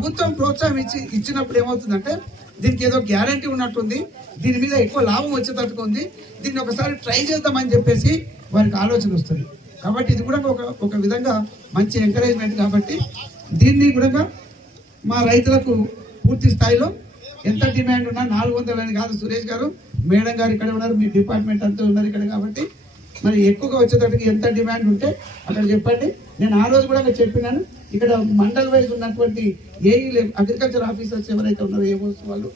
ప్రభుత్వం ప్రోత్సాహం ఇచ్చినప్పుడు ఏమవుతుందంటే దీనికి ఏదో గ్యారంటీ ఉన్నట్టుంది, దీని మీద ఎక్కువ లాభం వచ్చేటట్టుగా ఉంది, దీన్ని ఒకసారి ట్రై చేద్దామని చెప్పేసి వారికి ఆలోచన వస్తుంది. కాబట్టి ఇది కూడా ఒక విధంగా మంచి ఎంకరేజ్మెంట్. కాబట్టి దీన్ని కూడా మా రైతులకు పూర్తి స్థాయిలో ఎంత డిమాండ్ ఉన్నా 400 అని కాదు, సురేష్ గారు మేడం గారు ఇక్కడ ఉన్నారు, మీ డిపార్ట్మెంట్ అంతా ఉన్నారు ఇక్కడ. కాబట్టి మరి ఎక్కువగా వచ్చేటట్టుగా ఎంత డిమాండ్ ఉంటే అక్కడ చెప్పండి. నేను ఆ రోజు కూడా చెప్పినాను, ఇక్కడ మండల్ వైజ్ ఉన్నటువంటి ఏఈ అగ్రికల్చర్ ఆఫీసర్స్ ఎవరైతే ఉన్నారో ఏఓస్ వాళ్ళు,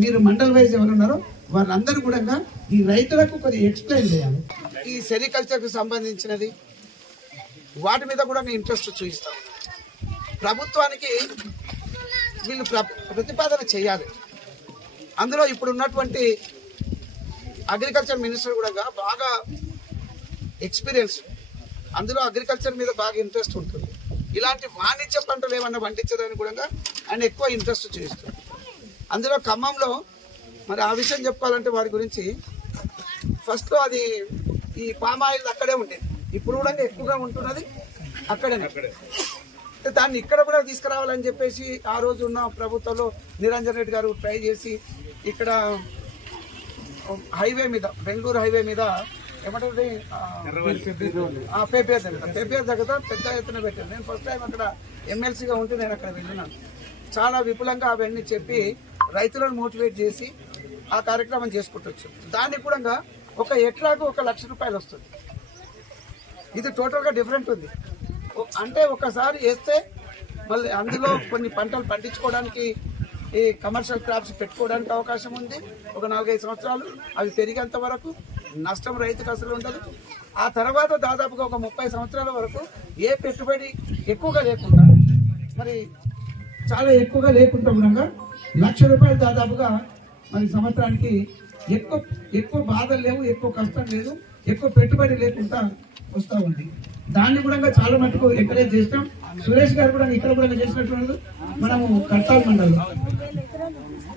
మీరు మండల్ వైజ్ ఎవరు ఉన్నారో వాళ్ళందరూ కూడా ఈ రైతులకు కొద్దిగా ఎక్స్ప్లెయిన్ చేయాలి. ఈ సెరికల్చర్కు సంబంధించినది వాటి మీద కూడా నేను ఇంట్రెస్ట్ చూపిస్తాను. ప్రభుత్వానికి వీళ్ళు ప్రతిపాదన చేయాలి. అందులో ఇప్పుడు ఉన్నటువంటి అగ్రికల్చర్ మినిస్టర్ కూడా బాగా ఎక్స్పీరియన్స్, అందులో అగ్రికల్చర్ మీద బాగా ఇంట్రెస్ట్ ఉంటుంది. ఇలాంటి వాణిజ్య పంటలు ఏమన్నా పండించడానికి కూడా ఆయన ఎక్కువ ఇంట్రెస్ట్ చూపిస్తుంది. అందులో ఖమ్మంలో మరి ఆ విషయం చెప్పుకోవాలంటే వారి గురించి, ఫస్ట్ అది ఈ పామ్ ఆయిల్ అక్కడే ఉండేది, ఇప్పుడు కూడా ఎక్కువగా ఉంటున్నది అక్కడే. దాన్ని ఇక్కడ కూడా తీసుకురావాలని చెప్పేసి ఆ రోజు ఉన్న ప్రభుత్వంలో నిరంజన్ రెడ్డి గారు ట్రై చేసి ఇక్కడ హైవే మీద, బెంగళూరు హైవే మీద ఏమంటే పేపేర్ దగ్గర పెద్ద ఎత్తున పెట్టాను. నేను ఫస్ట్ టైం అక్కడ ఎమ్మెల్సీగా ఉంటే నేను అక్కడ వెళ్ళినాను. చాలా విపులంగా అవన్నీ చెప్పి రైతులను మోటివేట్ చేసి ఆ కార్యక్రమం చేసుకుంటొచ్చు. దానికి కూడా ఒక ఎకరాకు 1 లక్ష రూపాయలు వస్తుంది. ఇది టోటల్గా డిఫరెంట్ ఉంది. అంటే ఒకసారి వేస్తే మళ్ళీ అందులో కొన్ని పంటలు పండించుకోవడానికి, ఈ కమర్షియల్ క్రాప్స్ పెట్టుకోవడానికి అవకాశం ఉంది. ఒక 4-5 సంవత్సరాలు అవి పెరిగేంత వరకు నష్టం రైతుకు అసలు ఉండదు. ఆ తర్వాత దాదాపుగా ఒక 30 సంవత్సరాల వరకు ఏ పెట్టుబడి ఎక్కువగా లేకుండా, మరి చాలా ఎక్కువగా లేకుండా ఉండగా 1 లక్ష రూపాయలు దాదాపుగా మరి సంవత్సరానికి ఎక్కువ బాధలు లేవు, ఎక్కువ కష్టం లేదు, ఎక్కువ పెట్టుబడి లేకుండా వస్తూ ఉంది. దాన్ని కూడా చాలా మటుకు ఎంకరేజ్ చేస్తాం. సురేష్ గారు కూడా ఇక్కడ కూడా చేసినట్టు మనము కట్టాలి మండలం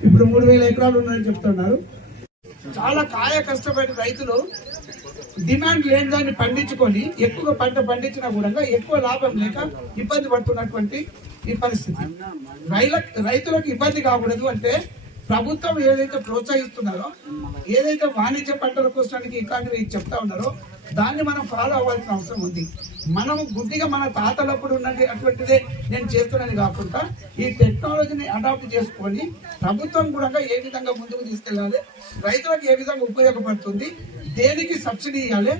ఇప్పుడు 3000 ఎకరాలు ఉన్నాయని చెప్తున్నారు. చాలా కాయ కష్టపడి రైతులు డిమాండ్ లేని దాన్ని పండించుకొని ఎక్కువ పంట పండించినా కూడా ఎక్కువ లాభం లేక ఇబ్బంది పడుతున్నటువంటి ఈ పరిస్థితి. రైతులకు ఇబ్బంది కాకూడదు అంటే ప్రభుత్వం ఏదైతే ప్రోత్సహిస్తున్నారో, ఏదైతే వాణిజ్య పంటల కోసానికి ఇట్లాంటివి చెప్తా ఉన్నారో దాన్ని మనం ఫాలో అవ్వాల్సిన అవసరం ఉంది. మనం గుడ్డిగా మన తాతలప్పుడు ఉన్నది అటువంటిదే నేను చేస్తున్నాను కాకుండా ఈ టెక్నాలజీని అడాప్ట్ చేసుకొని ప్రభుత్వం కూడా ఏ విధంగా ముందుకు తీసుకెళ్ళాలి, రైతులకు ఏ విధంగా ఉపయోగపడుతుంది, దేనికి సబ్సిడీ ఇవ్వాలి,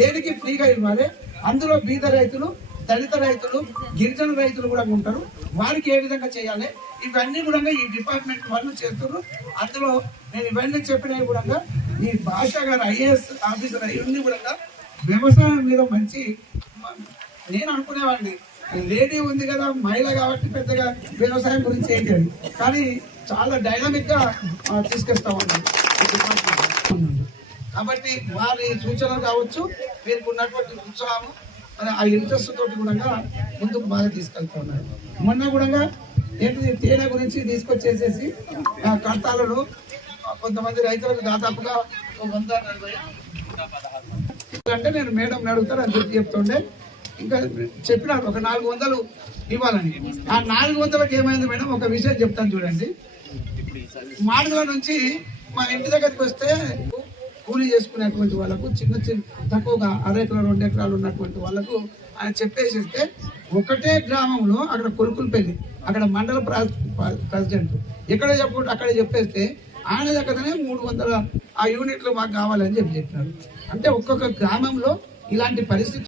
దేనికి ఫ్రీగా ఇవ్వాలి, అందులో బీద రైతులు, దళిత రైతులు, గిరిజన రైతులు కూడా ఉంటారు, వారికి ఏ విధంగా చేయాలి, ఇవన్నీ కూడా ఈ డిపార్ట్మెంట్ వాళ్ళు చేస్తున్నారు. అందులో నేను ఇవన్నీ చెప్పినవి కూడా ఈ భాష గారు ఐఏఎస్ ఆఫీసర్ ఇవన్నీ కూడా వ్యవసాయం మీద మంచి, నేను అనుకునేవాడిని లేడీ ఉంది కదా మహిళ కాబట్టి పెద్దగా వ్యవసాయం గురించి ఏంటి, కానీ చాలా డైనమిక్ గా తీసుకొస్తా ఉన్నాను. కాబట్టి వారి సూచనలు కావచ్చు, వీరికి ఉన్నటువంటి ఉత్సాహం, ఆ ఇంట్రెస్ట్ తోటి కూడా ముందుకు బాగా తీసుకెళ్తా ఉన్నారు. మొన్న కూడా ఏంటి తేనె గురించి తీసుకొచ్చేసేసి కర్తాలలో కొంతమంది రైతులకు దాదాపుగా 140 అంటే నేను మేడం అడుగుతాను అని చెప్తుండే, ఇంకా చెప్పినారు ఒక 400 ఇవ్వాలని. ఆ 400కి ఏమైంది మేడం, ఒక విషయం చెప్తాను చూడండి. మాడుగుల నుంచి మా ఇంటి దగ్గరికి వస్తే కూలీ చేసుకునేటువంటి వాళ్ళకు చిన్న తక్కువగా 1/2 ఎకరాలు 2 ఎకరాలు ఉన్నటువంటి వాళ్ళకు ఆయన చెప్పేసిస్తే ఒకటే గ్రామంలో అక్కడ కొలుకులపల్లి, అక్కడ మండల ప్రెసిడెంట్ ఎక్కడ చెప్పకుండా అక్కడ చెప్పేస్తే ఆయన దగ్గరనే 300 ఆ యూనిట్లు మాకు కావాలని చెప్పినారు. అంటే ఒక్కొక్క గ్రామంలో ఇలాంటి పరిస్థితి